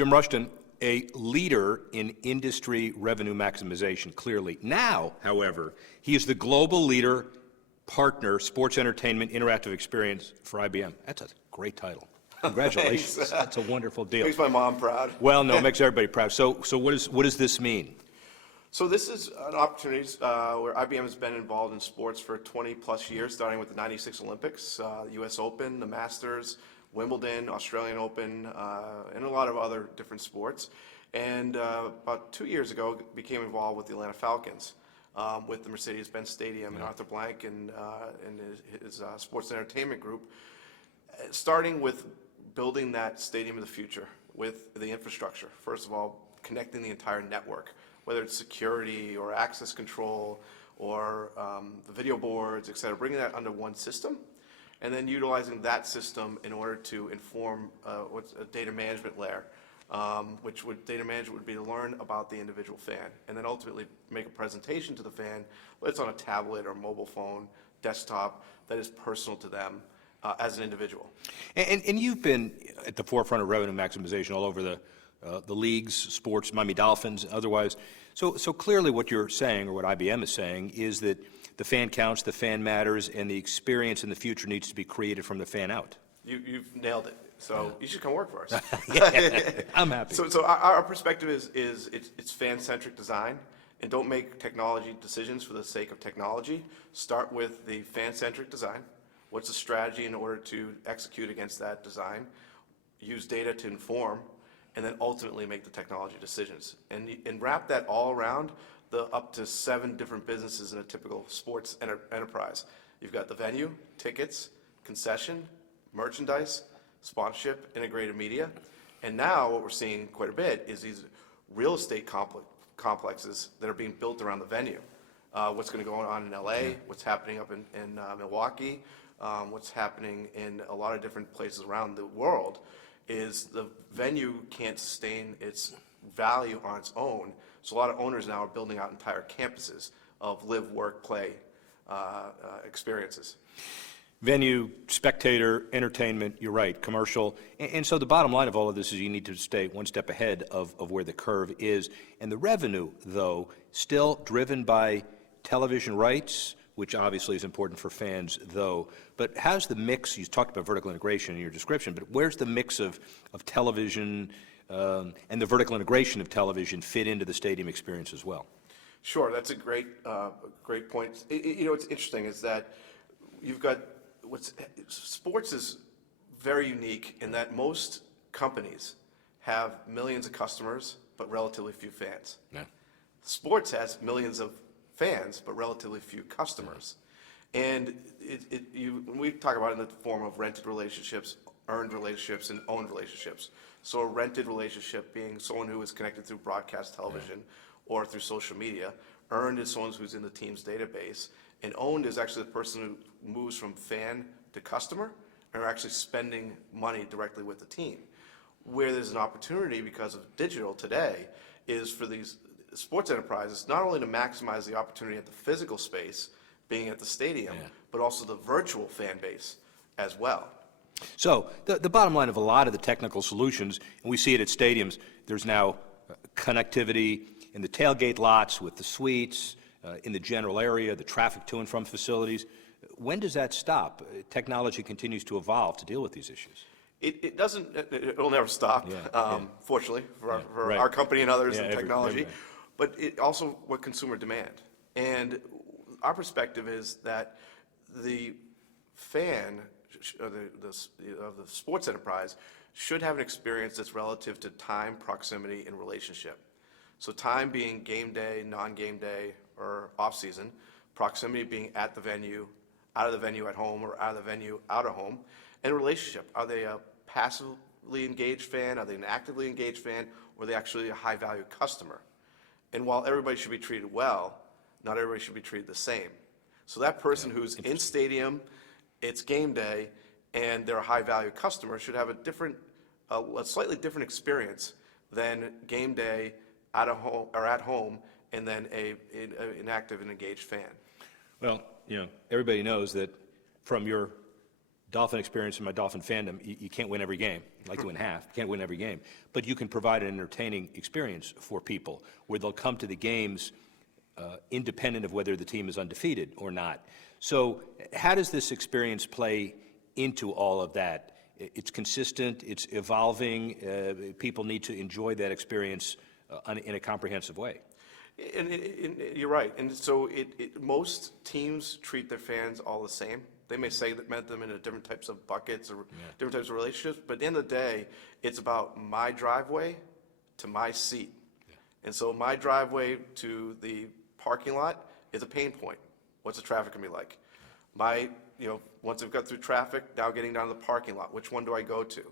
Jim Rushton, a leader in industry revenue maximization, clearly. Now, however, he is the global leader, partner, sports entertainment, interactive experience for IBM. That's a great title. Congratulations. That's a wonderful deal. Makes my mom proud. Well, no, it makes everybody proud. So what does this mean? So this is an opportunity where IBM has been involved in sports for 20 plus years, starting with the '96 Olympics, US Open, the Masters, Wimbledon, Australian Open, and a lot of other different sports. And about 2 years ago, became involved with the Atlanta Falcons, with the Mercedes-Benz Stadium and Arthur Blank and his sports entertainment group, starting with building that stadium of the future with the infrastructure. First of all, connecting the entire network, whether it's security or access control or the video boards, et cetera, bringing that under one system, and then utilizing that system in order to inform what's a data management layer, data management would be to learn about the individual fan, and then ultimately make a presentation to the fan, whether it's on a tablet or mobile phone, desktop, that is personal to them as an individual. And you've been at the forefront of revenue maximization all over the leagues, sports, Miami Dolphins, otherwise. So clearly what you're saying, or what IBM is saying, is that the fan counts, the fan matters, and the experience in the future needs to be created from the fan out. You've nailed it. So you should come work for us. Yeah, I'm happy. So our perspective is it's fan-centric design, and don't make technology decisions for the sake of technology. Start with the fan-centric design. What's the strategy in order to execute against that design? Use data to inform, and then ultimately make the technology decisions. And wrap that all around the up to 7 different businesses in a typical sports enterprise. You've got the venue, tickets, concession, merchandise, sponsorship, integrated media. And now what we're seeing quite a bit is these real estate complexes that are being built around the venue. What's going to go on in LA, what's happening up in Milwaukee, what's happening in a lot of different places around the world, is the venue can't sustain its value on its own. So a lot of owners now are building out entire campuses of live, work, play experiences. Venue, spectator, entertainment, you're right, commercial. And so the bottom line of all of this is you need to stay one step ahead of where the curve is. And the revenue, though, still driven by television rights, which obviously is important for fans, though. But how's the mix? You talked about vertical integration in your description, but where's the mix of television and the vertical integration of television fit into the stadium experience as well? Sure, that's a great point. What's interesting is that you've got sports is very unique in that most companies have millions of customers but relatively few fans. Yeah. Sports has millions of fans but relatively few customers. And we talk about it in the form of rented relationships, earned relationships, and owned relationships. So a rented relationship being someone who is connected through broadcast television or through social media. Earned is someone who's in the team's database. And owned is actually the person who moves from fan to customer and are actually spending money directly with the team. Where there's an opportunity because of digital today is for these sports enterprises not only to maximize the opportunity at the physical space, being at the stadium, but also the virtual fan base as well. So the bottom line of a lot of the technical solutions, and we see it at stadiums, there's now connectivity in the tailgate lots with the suites, in the general area, the traffic to and from facilities. When does that stop? Technology continues to evolve to deal with these issues. It doesn't, it'll never stop, fortunately, for our company and others in technology. But it also what consumer demand. And our perspective is that the fan of the sports enterprise should have an experience that's relative to time, proximity, and relationship. So time being game day, non-game day, or off-season, proximity being at the venue, out of the venue at home, or out of the venue out of home, and relationship. Are they a passively engaged fan? Are they an actively engaged fan? Or are they actually a high-value customer? And while everybody should be treated well, not everybody should be treated the same. So that person who's in stadium, it's game day, and they're a high-value customer should have a slightly different experience than game day at home, and then an active and engaged fan. Well, everybody knows that from your Dolphin Experience and my Dolphin fandom, you can't win every game. You like to win half, you can't win every game. But you can provide an entertaining experience for people where they'll come to the games independent of whether the team is undefeated or not. So how does this experience play into all of that? It's consistent, it's evolving, people need to enjoy that experience in a comprehensive way. And you're right. And so most teams treat their fans all the same. They may segment them into different types of buckets or different types of relationships, but at the end of the day, it's about my driveway to my seat. Yeah. And so my driveway to the parking lot is a pain point. What's the traffic gonna be like? Once I've got through traffic, now getting down to the parking lot, which one do I go to?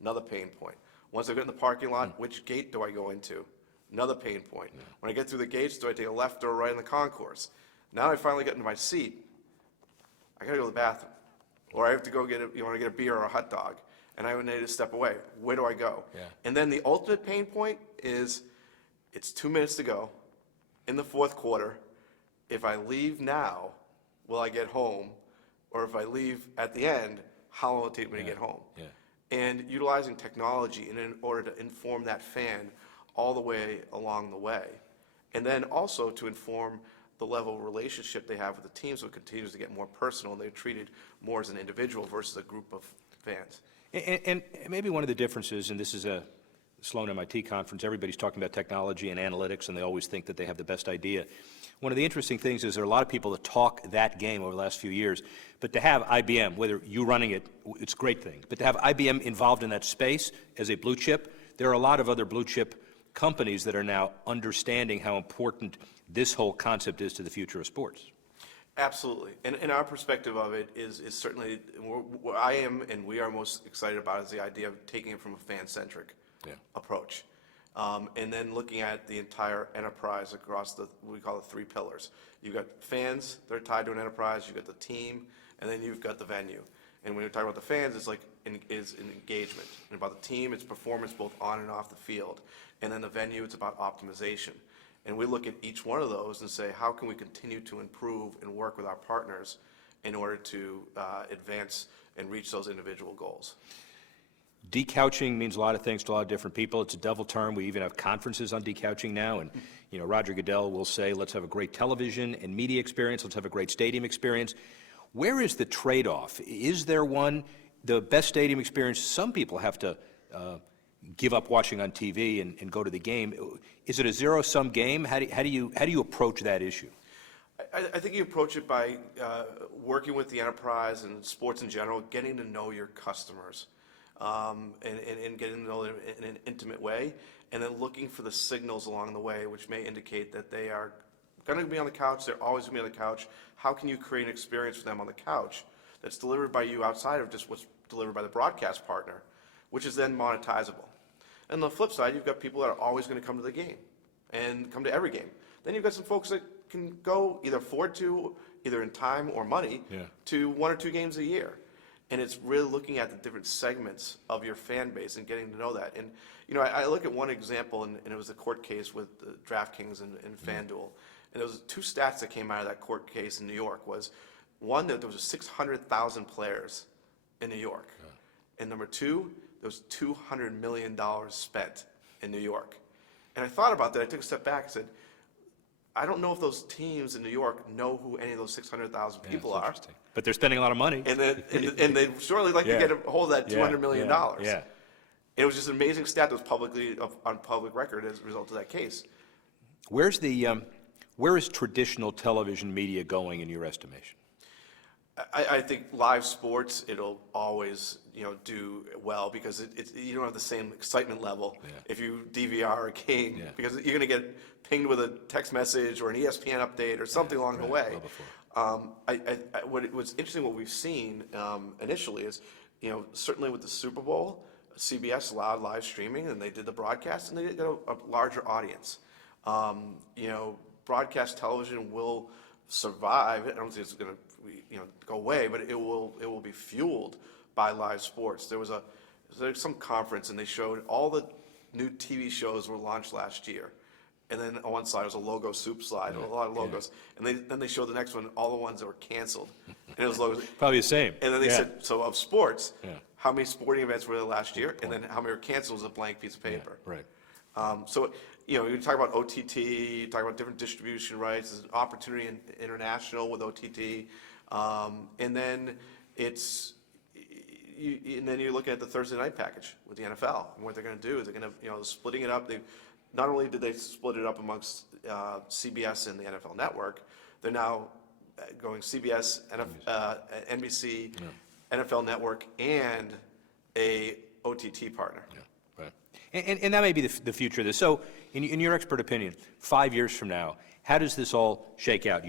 Another pain point. Once I get in the parking lot, which gate do I go into? Another pain point. Yeah. When I get through the gates, do I take a left or a right in the concourse? Now I finally get into my seat, I gotta go to the bathroom. Or I have to go get a beer or a hot dog, and I need to step away. Where do I go? Yeah. And then the ultimate pain point is, it's 2 minutes to go in the fourth quarter. If I leave now, will I get home? Or if I leave at the end, how long will it take me to get home? Yeah. And utilizing technology in order to inform that fan all the way along the way. And then also to inform the level of relationship they have with the team, so it continues to get more personal and they're treated more as an individual versus a group of fans. And maybe one of the differences, and this is a Sloan MIT conference, everybody's talking about technology and analytics and they always think that they have the best idea. One of the interesting things is there are a lot of people that talk that game over the last few years, but to have IBM, whether you running it, it's a great thing, but to have IBM involved in that space as a blue chip, there are a lot of other blue chip companies that are now understanding how important this whole concept is to the future of sports. Absolutely. And our perspective of it is certainly, what I am and we are most excited about is the idea of taking it from a fan-centric approach. And then looking at the entire enterprise across what we call the three pillars. You've got fans that are tied to an enterprise, you've got the team, and then you've got the venue. And when you're talking about the fans, it's like an engagement. And about the team, it's performance both on and off the field. And then the venue, it's about optimization. And we look at each one of those and say, how can we continue to improve and work with our partners in order to advance and reach those individual goals? Decouching means a lot of things to a lot of different people. It's a devil term. We even have conferences on decouching now. And, Roger Goodell will say, let's have a great television and media experience. Let's have a great stadium experience. Where is the trade-off? Is there one? The best stadium experience, some people have to give up watching on TV and go to the game. Is it a zero-sum game? How do you approach that issue? I think you approach it by working with the enterprise and sports in general, getting to know your customers, and getting to know them in an intimate way, and then looking for the signals along the way, which may indicate that they are going to be on the couch, they're always going to be on the couch. How can you create an experience for them on the couch that's delivered by you outside of just what's delivered by the broadcast partner, which is then monetizable? And on the flip side, you've got people that are always going to come to the game and come to every game. Then you've got some folks that can go either afford to, either in time or money, to 1 or 2 games a year. And it's really looking at the different segments of your fan base and getting to know that. And, I look at one example, and it was a court case with DraftKings and FanDuel. And there was 2 stats that came out of that court case in New York. Was one, that there was 600,000 players in New York. And number 2, there was $200 million spent in New York. And I thought about that. I took a step back and said, I don't know if those teams in New York know who any of those 600,000 people are. But they're spending a lot of money. And they surely like to get a hold of that $200 million. Yeah. It was just an amazing stat that was publicly on public record as a result of that case. Where is traditional television media going in your estimation? I think live sports, it'll always do well because you don't have the same excitement level if you DVR a game because you're going to get pinged with a text message or an ESPN update or something along the way. What's interesting, what we've seen initially is, certainly with the Super Bowl, CBS allowed live streaming and they did the broadcast and they did a larger audience. Broadcast television will survive. I don't think it's going to go away, but it will be fueled by live sports. There was some conference and they showed all the new TV shows were launched last year. And then on one slide was a logo soup slide, a lot of logos. And then they showed the next one, all the ones that were canceled. And it was logo. Probably the same. And then they Yeah. said, so of sports, Yeah. how many sporting events were there last year? And then how many were canceled was a blank piece of paper. Right. So, you talk about OTT, you talk about different distribution rights, there's an opportunity in international with OTT. And then and then you're looking at the Thursday night package with the NFL. And what they're going to do is they're going to, splitting it up. Not only did they split it up amongst CBS and the NFL Network, they're now going CBS, NBC, NFL Network, and a OTT partner. Yeah. Right. And that may be the future of this. So, in your expert opinion, 5 years from now, how does this all shake out?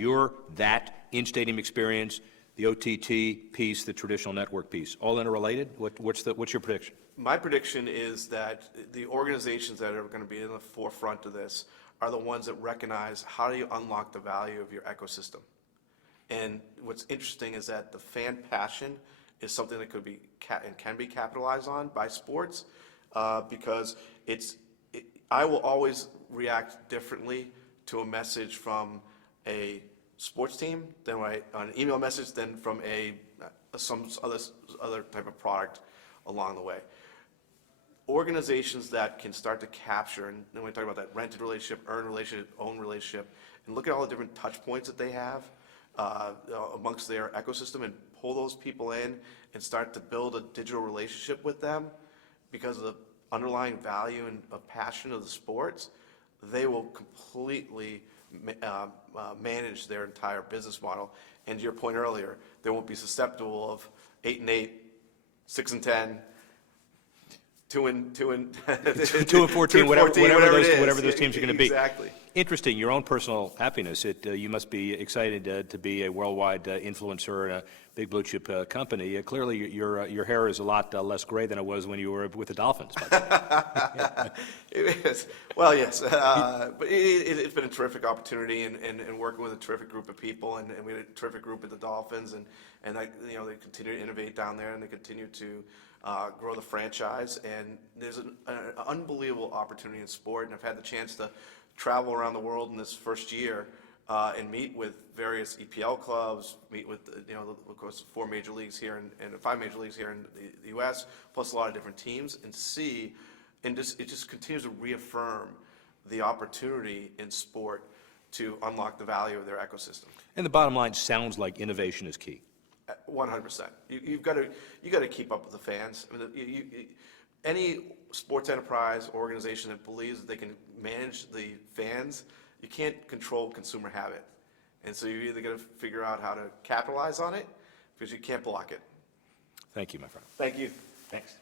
That in-stadium experience, the OTT piece, the traditional network piece, all interrelated? What's your prediction? My prediction is that the organizations that are going to be in the forefront of this are the ones that recognize how do you unlock the value of your ecosystem. And what's interesting is that the fan passion is something that could be and can be capitalized on by sports, because I will always react differently to a message from a sports team than on an email message than from some other type of product along the way. Organizations that can start to capture, and then we talk about that rented relationship, earned relationship, owned relationship, and look at all the different touch points that they have amongst their ecosystem and pull those people in and start to build a digital relationship with them because of the underlying value and passion of the sports, they will completely manage their entire business model. And to your point earlier, they won't be susceptible of 8-8, 6-10, 2-14, 2-14, whatever those teams are going to be. Exactly. Interesting. Your own personal happiness. You must be excited to be a worldwide influencer in a big blue chip company. Clearly, your hair is a lot less gray than it was when you were with the Dolphins. It is. Well, yes, but it's been a terrific opportunity, and working with a terrific group of people, and we had a terrific group at the Dolphins, and they continue to innovate down there, and they continue to grow the franchise, and there's an unbelievable opportunity in sport, and I've had the chance to travel around the world in this first year and meet with various EPL clubs, meet with of course 4 major leagues here and 5 major leagues here in the U.S., plus a lot of different teams, and see, and it just continues to reaffirm the opportunity in sport to unlock the value of their ecosystem. And the bottom line sounds like innovation is key. 100%. You've got to keep up with the fans. I mean, any sports enterprise or organization that believes that they can manage the fans, you can't control consumer habit. And so you're either going to figure out how to capitalize on it, because you can't block it. Thank you, my friend. Thank you. Thanks.